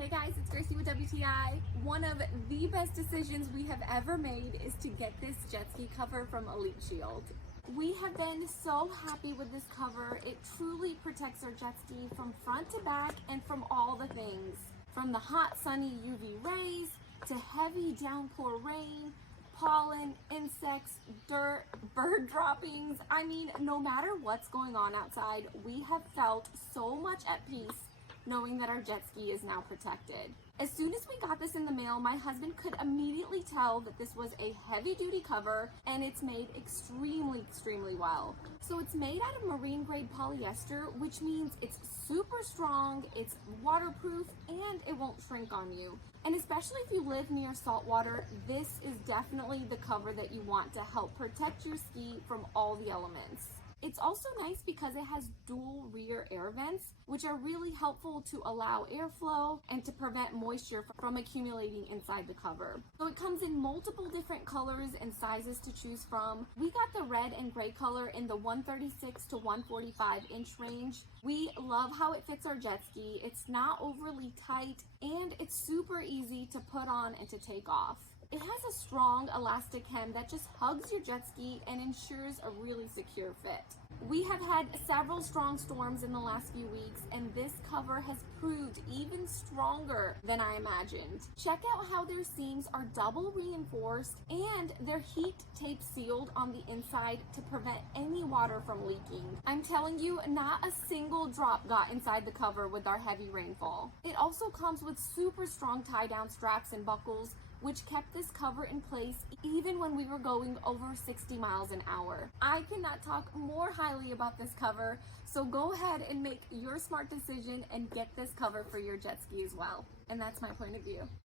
Hey guys, it's Gracie with WTI. One of the best decisions we have ever made is to get this jet ski cover from EliteShield. We have been so happy with this cover. It truly protects our jet ski from front to back and from all the things. From the hot sunny UV rays to heavy downpour rain, pollen, insects, dirt, bird droppings. I mean, no matter what's going on outside, we have felt so much at peace knowing that our jet ski is now protected. As soon as we got this in the mail, my husband could immediately tell that this was a heavy duty cover and it's made extremely well. So it's made out of marine grade polyester, which means it's super strong, it's waterproof, and it won't shrink on you. And especially if you live near salt water, this is definitely the cover that you want to help protect your ski from all the elements. It's also nice because it has dual rear air vents, which are really helpful to allow airflow and to prevent moisture from accumulating inside the cover. So it comes in multiple different colors and sizes to choose from. We got the red and gray color in the 136 to 145 inch range. We love how it fits our jet ski. It's not overly tight and it's super easy to put on and to take off. It has a strong elastic hem that just hugs your jet ski and ensures a really secure fit. We have had several strong storms in the last few weeks, and this cover has proved even stronger than I imagined. Check out how their seams are double reinforced and they're heat tape sealed on the inside to prevent any water from leaking. I'm telling you, not a single drop got inside the cover with our heavy rainfall. It also comes with super strong tie-down straps and buckles, which kept this cover in place even when we were going over 60 miles an hour. I cannot talk more highly about this cover, so go ahead and make your smart decision and get this cover for your jet ski as well. And that's my point of view.